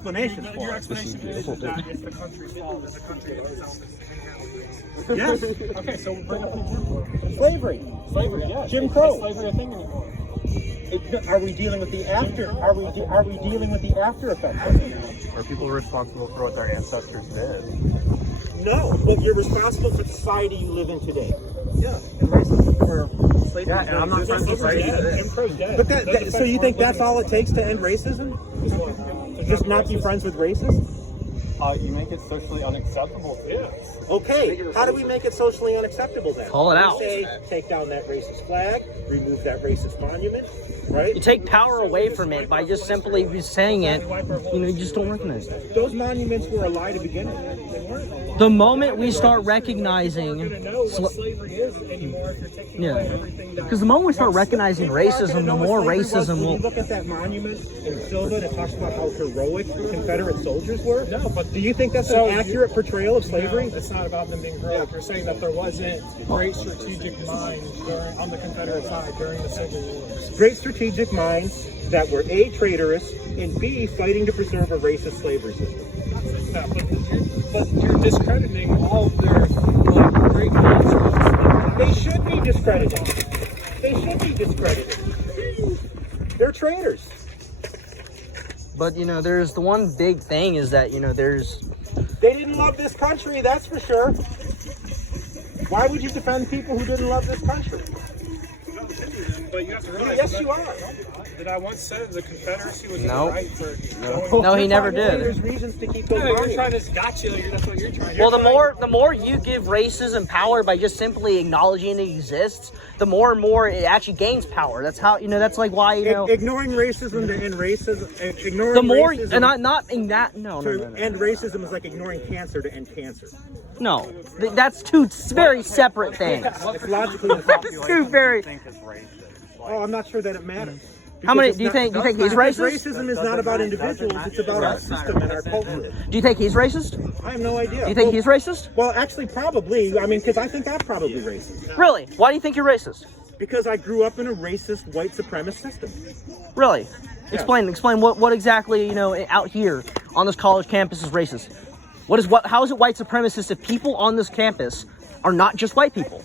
Explanation for Your it. explanation is that it's the country's fault, that the country itself is Yes. Okay, so we'll bring up an example. Slavery. Slavery, yeah. Jim Crow. Is slavery a thing anymore? Are we dealing with the after? Are we dealing with the after effects of it? Are people responsible for what their ancestors did? No, but you're responsible for the society you live in today. Yeah. Yeah, and I'm not trying to say Jim Crow's dead. But so you think that's all it takes to end racism? Just not be friends with racists? You make it socially unacceptable. Yeah. Okay, how do we make it socially unacceptable then? Call it We out. say, take down that racist flag, remove that racist monument, right? You take power away from it by just simply saying it. You just don't recognize it. Those monuments were a lie to begin with. The moment we start recognizing, You're going to know what slavery is anymore if you're taking away everything that... because the moment we start recognizing racism, the more racism When will. you look at that monument in Silva and it talks about how heroic Confederate soldiers were. No, but Do you think that's an accurate portrayal of slavery? No, it's not about them being heroic. You're saying that there wasn't great strategic minds on the Confederate side during the Civil War. Great strategic minds that were A, traitorous, and B, fighting to preserve a racist slavery system. No, but you're discrediting all of their great minds. They should be discredited. They should be discredited. They're traitors. But there's the one big thing is that there's. They didn't love this country, that's for sure. Why would you defend people who didn't love this country? But you have to realize Yes, you are. that I once said the Confederacy was No. right for No, he never did. There's reasons to keep those No, you're monuments. trying to gotcha. That's what you're trying to Well, the more you give racism power by just simply acknowledging it exists, the more and more it actually gains power. That's how that's like why Ignoring racism to end racism. Ignoring the more racism and not in that no. to end racism is like ignoring cancer to end cancer. No, that's two very separate things. It's logically That's two very. think is racist. Oh, I'm not sure that it matters. How many Because do you it's think? not- Do you think he's because racist? Racism is not about individuals; it's about our system and our culture. Do you think he's racist? I have no idea. Do you think he's racist? Well, actually, probably. I mean, because I think I'm probably racist. Really? Why do you think you're racist? Because I grew up in a racist white supremacist system. Really? Explain what exactly out here on this college campus is racist. How is it white supremacist if people on this campus are not just white people?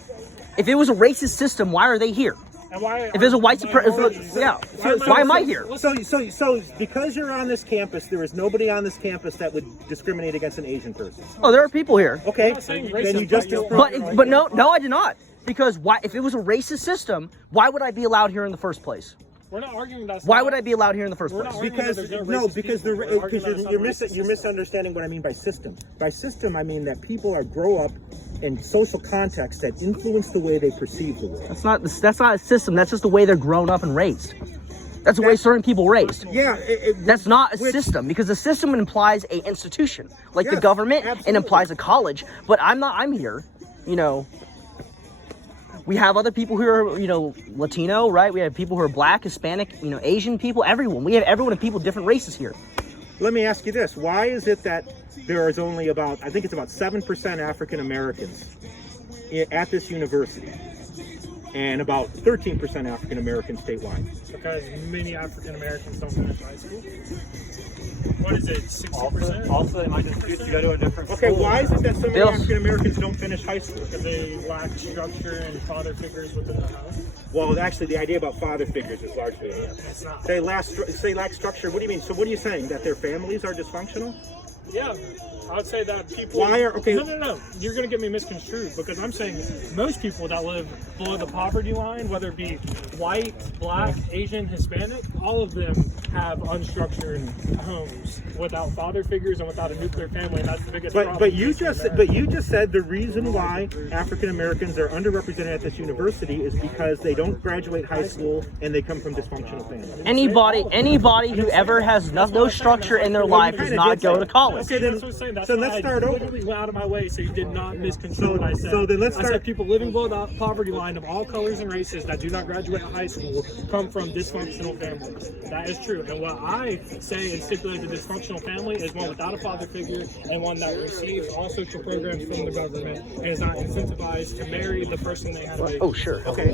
If it was a racist system, why are they here? And why If there's a white supremacist, why am I here? So, because you're on this campus, there is nobody on this campus that would discriminate against an Asian person. Oh, there are people here. Okay, saying then you racist, just But no, I did not. Because why? If it was a racist system, why would I be allowed here in the first place? we're not arguing that. Why would I be allowed here in the first We're place? not arguing that there's because no racist people. you're misunderstanding what I mean by system. By system, I mean that people grow up in social contexts that influence the way they perceive the world. That's not a system. That's just the way they're grown up and raised. That's the way certain people raised. Yeah, That's not a system, because a system implies a institution, like the Yes, government, absolutely. and implies a college. But I'm here, We have other people who are, Latino, right? We have people who are black, Hispanic, Asian people, everyone. We have everyone and people, different races here. Let me ask you this. Why is it that there is only about 7% African Americans at this university and about 13% African Americans statewide? Because many African Americans don't finish high school. What is it, 60%? Also, they might just choose to go to a different Okay, school. why is it that so many Bill. African Americans don't finish high school? Because they lack structure and father figures within the house. Well, actually, the idea about father figures is largely a myth. It's not. They lack structure. What do you mean? So what are you saying? That their families are dysfunctional? Yeah, I would say that people. Okay. No. You're going to get me misconstrued because I'm saying most people that live below the poverty line, whether it be white, black, Asian, Hispanic, all of them have unstructured homes without father figures and without a nuclear family, and that's the biggest problem. But you just said the reason why African Americans are underrepresented at this university is because they don't graduate high school and they come from dysfunctional families. Anybody who ever has no structure in their life does not go to college. Okay, then, That's what I'm saying. That's so why let's I start over. literally went out of my way so you did not misconstrue what I said. So then let's I start- said people living below the poverty line of all colors and races that do not graduate high school come from dysfunctional families. That is true. And what I say and stipulate the dysfunctional family is one without a father figure and one that receives all social programs from the government and is not incentivized to marry the person they had. Oh, sure. Okay.